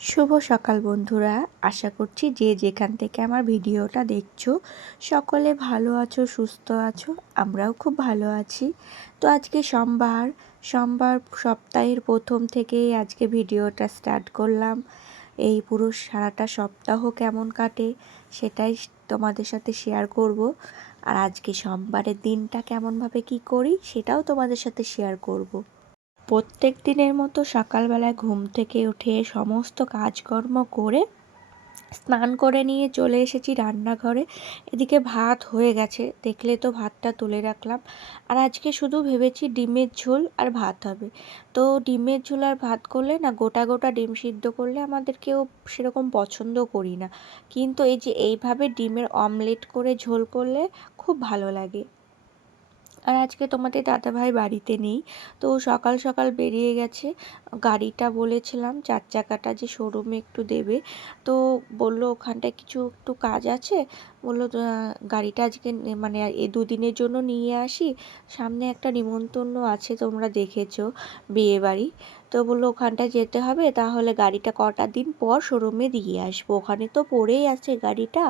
শুভ সকাল বন্ধুরা, আশা করছি যে যেখান থেকে আমার ভিডিওটা দেখছো সকলে ভালো আছো, সুস্থ আছো। আমরাও খুব ভালো আছি। তো আজকে সোমবার সপ্তাহের প্রথম থেকেই আজকে ভিডিওটা স্টার্ট করলাম। এই পুরো সারাটা সপ্তাহ কেমন কাটে সেটাই তোমাদের সাথে শেয়ার করব। আর আজকে সোমবারের দিনটা কেমনভাবে কি করি সেটাও তোমাদের সাথে শেয়ার করব। প্রত্যেক দিনের মতো সকালবেলায় ঘুম থেকে উঠে সমস্ত কাজকর্ম করে স্নান করে নিয়ে চলে এসেছি রান্নাঘরে। এদিকে ভাত হয়ে গেছে, দেখলে তো ভাতটা তুলে রাখলাম। আর আজকে শুধু ভেবেছি ডিমের ঝোল আর ভাত হবে। তো ডিমের ঝোল আর ভাত করলে না, গোটা গোটা ডিম সিদ্ধ করলে আমাদের কেউ সেরকম পছন্দ করি না, কিন্তু এই যে এইভাবে ডিমের অমলেট করে ঝোল করলে খুব ভালো লাগে। আর আজকে তোমাদের দাদাভাই বাড়িতে নেই, তো সকাল সকাল বেরিয়ে গেছে। গাড়িটা বলেছিলাম 4 চাকাটা যে শোরুমে একটু দেবে, তো বলল ওখানটায় কিছু একটু কাজ আছে। বললো গাড়িটা আজকে মানে এই দুদিনের জন্য নিয়ে আসি, সামনে একটা নিমন্ত্রণ আছে, তোমরা দেখেছো, বিয়ে বাড়ি। তো বললো ওখানটায় যেতে হবে, তাহলে গাড়িটা কটা দিন পর শোরুমে দিয়ে আসবো, ওখানে তো পড়েই আছে গাড়িটা।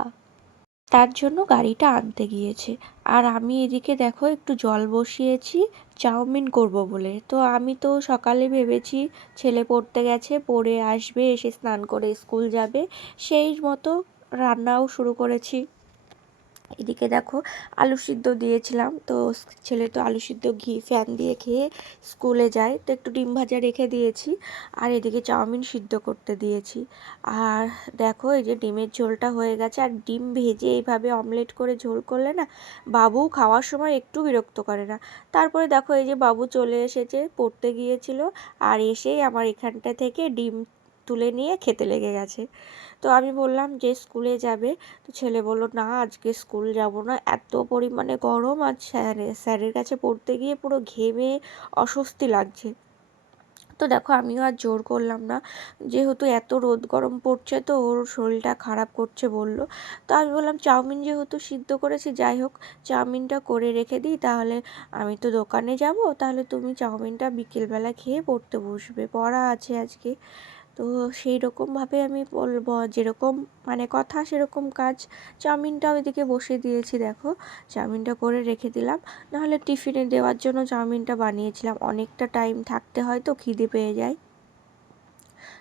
তার জন্য গাড়িটা আনতে গিয়েছে। আর আমি এদিকে দেখো একটু জল বসিয়েছি চাউমিন করব বলে। তো আমি তো সকালে ভেবেছি ছেলে পড়তে গেছে, পড়ে আসবে, এসে স্নান করে স্কুল যাবে, সেই মতো রান্নাও শুরু করেছি। এদিকে দেখো আলু সিদ্ধ দিয়েছিলাম, তো ছেলে তো আলু সিদ্ধ ঘি ফ্যান দিয়ে খেয়ে স্কুলে যায়, তো একটু ডিম ভাজা রেখে দিয়েছি। আর এদিকে চাউমিন সিদ্ধ করতে দিয়েছি। আর দেখো এই যে ডিমের ঝোলটা হয়ে গেছে। আর ডিম ভেজে এইভাবে অমলেট করে ঝোল করলে না, বাবু খাওয়ার সময় একটু বিরক্ত করে না। তারপরে দেখো এই যে বাবু চলে এসেছে, পড়তে গিয়েছিল, আর এসেই আমার এখানটা থেকে ডিম তুলে নিয়ে খেতে লেগে গেছে। তো আমি বললাম যে স্কুলে যাবে, তো ছেলে বলল না আজকে স্কুল যাব না, এত পরিমাণে গরম, আজ স্যারের কাছে পড়তে গিয়ে পুরো ঘেমে অস্বস্তি লাগছে। তো দেখো আমিও আর জোর করলাম না, যেহেতু এত রোদ গরম পড়ছে তো ওর শরীরটা খারাপ করছে বলল। তো আমি বললাম চাউমিন যেহেতু সিদ্ধ করেছি, যাই হোক চাউমিনটা করে রেখে দিই, তাহলে আমি তো দোকানে যাব, তাহলে তুমি চাউমিনটা বিকেলবেলা খেয়ে পড়তে বসবে, পড়া আছে আজকে। তো সেই রকমভাবে আমি বলবো, যেরকম মানে কথা সেরকম কাজ। চাউমিনটাও এদিকে বসিয়ে দিয়েছি, দেখো চাউমিনটা করে রেখে দিলাম, নাহলে টিফিনে দেওয়ার জন্য চাউমিনটা বানিয়েছিলাম, অনেকটা টাইম থাকতে হয় তো খিদে পেয়ে যায়।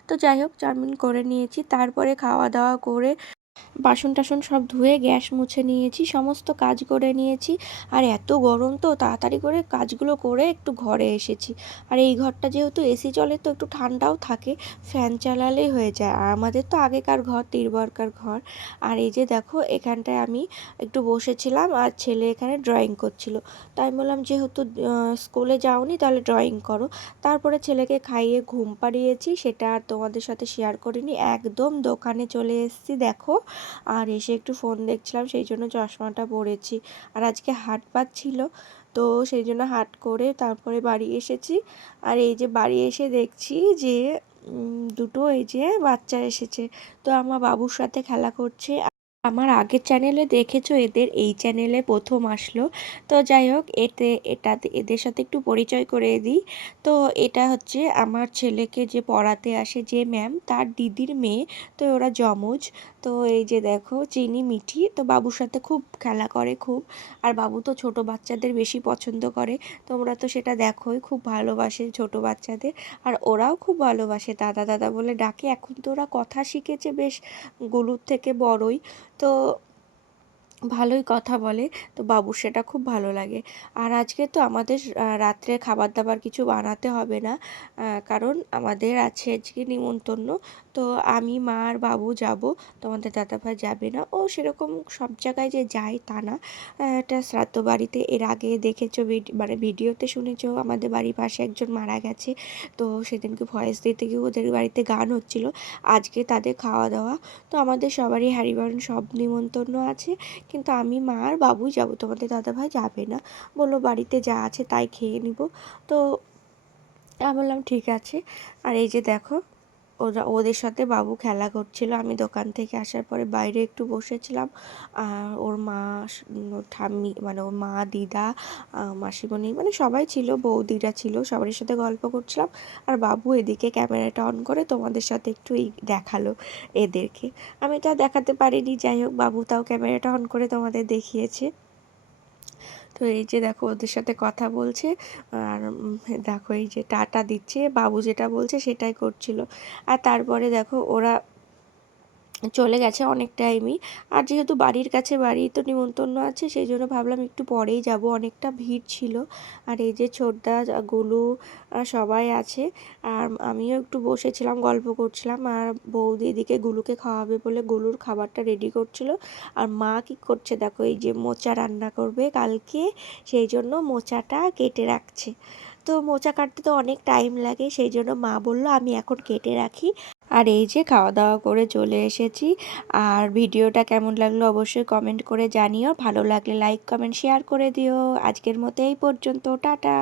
তো যাই হোক চাউমিন করে নিয়েছি, তারপরে খাওয়া দাওয়া করে বাসন টাসন সব ধুয়ে গ্যাস মুছে নিয়েছি, সমস্ত কাজ করে নিয়েছি। আর এত গরম তো তাড়াতাড়ি করে কাজগুলো করে একটু ঘরে এসেছি। আর এই ঘরটা যেহেতু এসি চলে তো একটু ঠান্ডাও থাকে, ফ্যান চালালেই হয়ে যায়। আর আমাদের তো আগেকার ঘর, তিরবরকার ঘর। আর এই যে দেখো এখানটায় আমি একটু বসেছিলাম, আর ছেলে এখানে ড্রয়িং করছিল। তাই বললাম যেহেতু স্কুলে যাওনি তাহলে ড্রয়িং করো। তারপরে ছেলেকে খাইয়ে ঘুম পাড়িয়েছি, সেটা আর তোমাদের সাথে শেয়ার করিনি। একদম দোকানে চলে এসেছি দেখো, আর এসে একটু ফোন দেখছিলাম, সেই জন্য চশমাটা পরেছি। আর আজকে হাটবার ছিল, তো সেই জন্য হাট করে তারপরে বাড়ি এসেছি। আর এই যে বাড়ি এসে দেখছি যে দুটো এই যে বাচ্চা এসেছে, তো আমার বাবুর সাথে খেলা করছে। আমার আগের চ্যানেলে দেখেছো এদের, এই চ্যানেলে প্রথম আসলো। তো যাই হোক এদের সাথে একটু পরিচয় করে দিই। তো এটা হচ্ছে আমার ছেলেকে যে পড়াতে আসে যে ম্যাম, তার দিদির মেয়ে। তো ওরা যমজ। তো এই যে দেখো চিনি মিঠি, তো বাবুর সাথে খুব খেলা করে খুব। আর বাবু তো ছোট বাচ্চাদের বেশি পছন্দ করে, তোমরা তো সেটা দেখোই, খুব ভালোবাসে ছোট বাচ্চাদের। আর ওরাও খুব ভালোবাসে, দাদা দাদা বলে ডাকে। এখন তো ওরা কথা শিখেছে বেশ, গুলুর থেকে বড়ই। তো ভালোই কথা বলে, তো বাবুর সেটা খুব ভালো লাগে। আর আজকে তো আমাদের রাত্রে খাবার দাবার কিছু বানাতে হবে না, কারণ আমাদের আছে আজকে নিমন্ত্রণ। তো আমি মা আর বাবু যাব, তোমাদের দাদাভাই যাবে না। ও সেরকম সব জায়গায় যে যায় তা না। একটা শ্রাদ্ধ বাড়িতে এর আগে দেখেছো, মানে ভিডিওতে শুনেছো, আমাদের বাড়ির পাশে একজন মারা গেছে। তো সেদিনকে ভয়েস দিতে গিয়ে ওদের বাড়িতে গান হচ্ছিল, আজকে তাদের খাওয়া দাওয়া। তো আমাদের সবারই হাঁড়ি বারণ সব নিমন্ত্রণ আছে, কিন্তু আমি মা আর বাবুই যাবো, তোমাদের দাদাভাই যাবে না। বললো বাড়িতে যা আছে তাই খেয়ে নিব। তো আমি বললাম ঠিক আছে। আর এই যে দেখো ওদের সাথে বাবু খেলা করছিল। আমি দোকান থেকে আসার পরে বাইরে একটু বসেছিলাম। আর ওর মা, ওর ঠাম্মি মানে ওর মা, দিদা, মাসিমণি মানে সবাই ছিল, বৌদিরা ছিল, সবার সাথে গল্প করছিলাম। আর বাবু এদিকে ক্যামেরাটা অন করে তোমাদের সাথে একটু এই দেখালো এদেরকে। আমি তো আর দেখাতে পারিনি, যাই হোক বাবু তাও ক্যামেরাটা অন করে তোমাদের দেখিয়েছে। তো এই যে দেখো ওদের সাথে কথা বলছে, আর দেখো এই যে টাটা দিচ্ছে, বাবু যেটা বলছে সেটাই করছিল। আর তারপরে দেখো ওরা চলে গেছে অনেক টাইমই। আর যেহেতু বাড়ির কাছে বাড়ি, তো নিমন্ত্রণ আছে, সেই জন্য ভাবলাম একটু পরেই যাব, অনেকটা ভিড় ছিল। আর এই যে ছোটদা, গুলু, সবাই আছে। আর আমিও একটু বসেছিলাম, গল্প করছিলাম। আর বৌদি এদিকে গুলুকে খাওয়াবে বলে গুলুর খাবারটা রেডি করছিল। আর মা কি করছে দেখো, এই যে মোচা রান্না করবে কালকে, সেই জন্য মোচাটা কেটে রাখছে। তো মোচা কাটতে তো অনেক টাইম লাগে, সেই জন্য মা বলল আমি এখন কেটে রাখি। আর এই যে খাওয়া দাওয়া করে চলে এসেছি। আর ভিডিওটা কেমন লাগলো অবশ্যই কমেন্ট করে জানিও, ভালো লাগলে লাইক কমেন্ট শেয়ার করে দিও। আজকের মতো এই পর্যন্ত, টাটা।